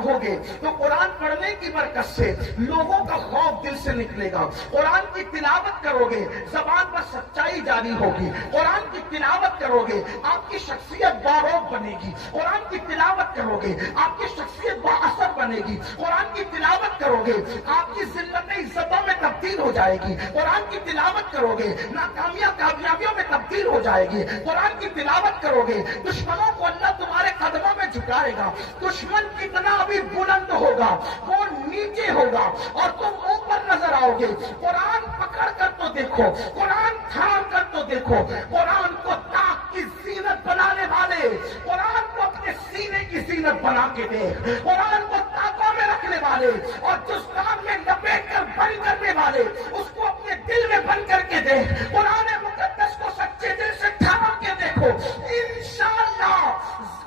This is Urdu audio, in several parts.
پڑھو گے تو قرآن پڑھنے کی برکت سے لوگوں کا خوف دل سے نکلے گا. قرآن کی تلاوت کرو گے زبان پر سچائی جاری ہوگی. قرآن کی تلاوت کرو گے آپ کی شخصیت باروب بنے گی. قرآن کی تلاوت کرو گے آپ کی شخصیت با اثر بنے گی. قرآن کی تلاوت کرو گے آپ کی ذلت عزتوں میں تبدیل ہو جائے گی. قرآن کی تلاوت کرو گے ناکامیاں کامیابیوں میں تبدیل ہو جائے گی. قرآن کی تلاوت کرو گے دشمنوں کو اللہ تمہارے قدموں میں جھکائے گا. دشمن کتنا بھی بلند ہوگا وہ نیچے ہوگا اور تم اوپر نظر آؤ گے. قرآن پکڑ کر تو دیکھو, قرآن تھام کر تو دیکھو. قرآن کو طاق کی زینت بنانے والے, قرآن کو اپنے سینے کی زینت بنا کے دیکھ. قرآن کو طاقوں میں رکھنے والے اور جسمان میں لپیٹ کر بند کرنے والے اس کو اپنے دل میں بند کر کے دیکھ. قرآن مقدس کو سچے دل سے تھام کے دیکھو. انشاءاللہ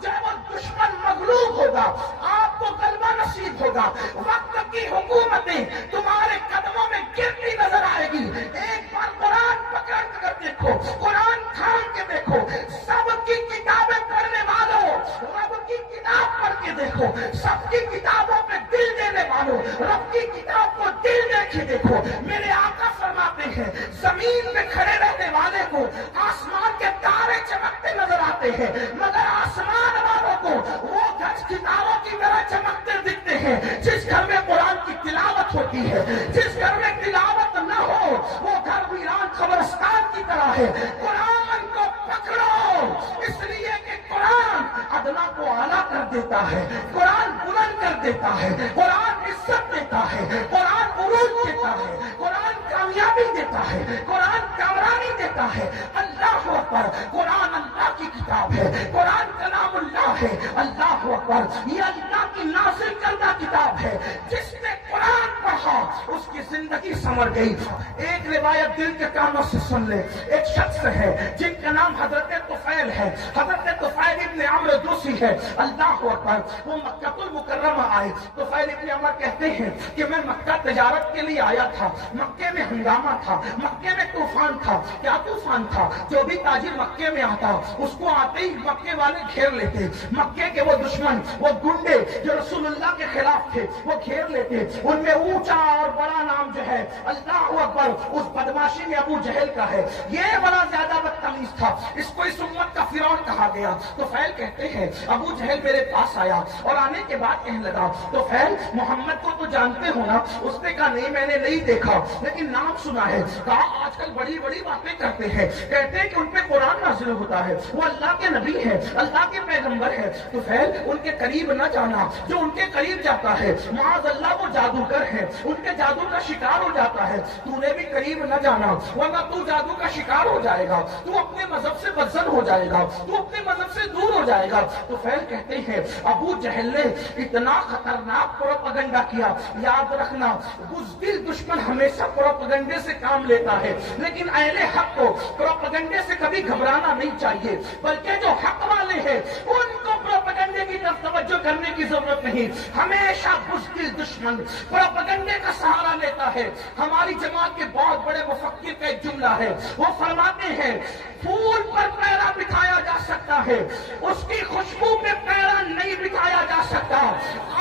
جب دشمن مغلوب ہوگا آپ کو غلبہ نصیب ہوگا. وقت کی حکومتیں تمہارے قدموں میں گرتی نظر آئے گی. ایک بار قرآن پکڑ کر دیکھو, قرآن تھام کے دیکھو. سب کی کتابیں پڑھنے والوں رب کی کتاب پڑھ کے دیکھو. سب کی کتابوں پہ دل دینے والوں رب کی کتاب کو دل دے کے دیکھو. میرے آقا فرماتے ہیں زمین میں کھڑے رہنے والے کو آسمان کے تارے چمکتے نظر آتے ہیں مگر آسمان والوں کو وہ گھر ستاروں کی طرح چمکتے دکھتے ہیں. جس گھر میں قرآن کی تلاوت ہوتی ہے, جس گھر میں تلاوت نہ ہو وہ گھر ویران قبرستان کی طرح ہے. قرآن کو پکڑو اس لیے کہ قرآن ادنا کو اعلیٰ کر دیتا ہے, قرآن بلند کر دیتا ہے, قرآن عزت دیتا ہے, قرآن عروج دیتا ہے, قرآن کامیابی دیتا ہے, قرآن کامرانی دیتا ہے. اللہ اکبر, قرآن اللہ کی کتاب ہے, قرآن کلام اللہ ہے. اللہ اکبر, یہ اللہ کی نازل کردہ کتاب ہے. جس نے قرآن پڑھا اس کی زندگی سنور گئی. ایک روایت دل کے کانوں سے سن لے. ایک شخص ہے جن کا نام حضرت طفیل ہے. حضرت طفیل ابن عمرو دوسی ہے. اللہ اکبر, وہ مکہ المکرمہ آئے. طفیل ابن عمر کہتے ہیں کہ میں مکہ تجارت کے لیے آیا تھا. مکے میں ہنگامہ تھا, مکے میں طوفان تھا. کیا طوفان تھا؟ جو بھی تاجر مکے میں آتا اس کو آتے ہی مکے والے گھیر لیتے. مکے کے وہ دشمن, وہ گنڈے جو رسول اللہ کے خلاف تھے وہ گھیر لیتے. ان میں اونچا اور بڑا نام جو ہے اللہ اکبر اس بدماشی میں ابو جہل کا ہے. یہ بڑا زیادہ بدتمیز تھا, اس کو اس امت کا فرعون کہا گیا. تو فیل کہتے ہیں ابو جہل میرے پاس آیا اور آنے کے بعد کہنے لگا تو فیل محمد کو تو جانتے ہو نا؟ اس نے کہا نہیں میں نے نہیں دیکھا لیکن نام سنا ہے. کہا آج کل بڑی بڑی باتیں کرتے ہیں, کہتے ہیں کہ ان پہ قرآن نازل ہوتا ہے, وہ اللہ کے نبی ہے, اللہ کے پیغمبر ہے. تو فیل ان کے قریب نہ جانا, جو ان کے قریب جاتا ہے معاذ اللہ وہ جادوگر ہے, ان کے جادو کا شکار ہو جاتا ہے. تو نے بھی قریب نہ جانا ورنہ تو جادو کا شکار ہو جائے گا, تو اپنے مذہب سے بدزن ہو جائے گا, تو اپنے مذہب سے دور ہو جائے گا. تو فیل کہتے ہیں ابو جہل نے اتنا خطرناک پروپیگنڈا کیا. یاد رکھنا بزدل دشمن ہمیشہ پروپیگنڈے سے کام لیتا ہے, لیکن اہل حق کو پروپیگنڈے سے کبھی گھبرانا نہیں چاہیے, بلکہ جو حق والے ہیں ان کو پروپیگنڈے کی طرف توجہ کرنے کی ضرورت نہیں. ہمیشہ بزدل دشمن پروپیگنڈے کا سہارا لیتا ہے. ہماری جماعت کے بہت بڑے مفکر کا ایک جملہ ہے, وہ فرماتے ہیں پھول پر پیرا بٹھایا جا سکتا ہے, اس کی خوشبو پہ پیرا نہیں بٹھایا جا سکتا.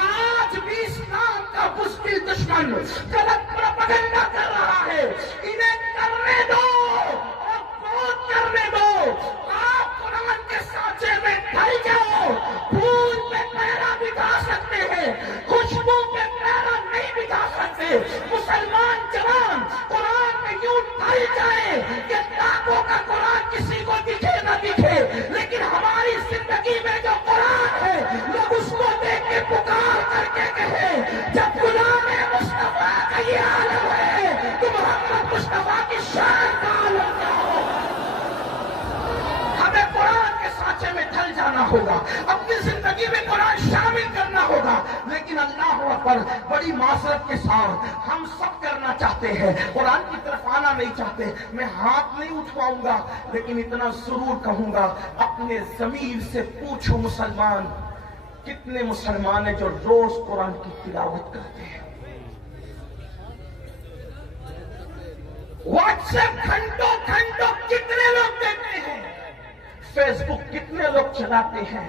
آج بھی اسلام کا بزدل دشمن غلط پروپیگنڈا کر رہا ہے, انہیں کرنے دو اور بہت کرنے دو. آپ قرآن کے سانچے میں ڈھل جاؤ. پھول پہ پیرا بٹھا سکتے ہیں, خوشبو پہ پیرا نہیں بٹھا سکتے. مسلمان جوان قرآن میں یوں ڈھل جائے کہ لاکھوں کا قرآن کسی کو دکھے نہ دکھے, لیکن ہماری زندگی میں جو قرآن ہے لوگ اس کو دیکھ کے پکار کر کے کہے جب غلام مصطفیٰ کا یہ عالم ہے تو محمد مصطفیٰ کی شان کا عالم کیا ہو. ہمیں قرآن کے سانچے میں ڈھل جانا ہوگا, اپنی زندگی میں قرآن شامل کرنا ہوگا. لیکن اللہ اکبر بڑی معذرت کے ساتھ ہم سب کرنا چاہتے ہیں, قرآن کی طرف آنا نہیں چاہتے. میں ہاتھ نہیں اٹھواؤں گا لیکن اتنا ضرور کہوں گا اپنے ضمیر سے پوچھو مسلمان کتنے مسلمان ہیں جو روز قرآن کی تلاوت کرتے ہیں. واٹس ایپ گھنٹوں گھنٹوں کتنے لوگ دیکھتے ہیں, فیس بک کتنے لوگ چلاتے ہیں,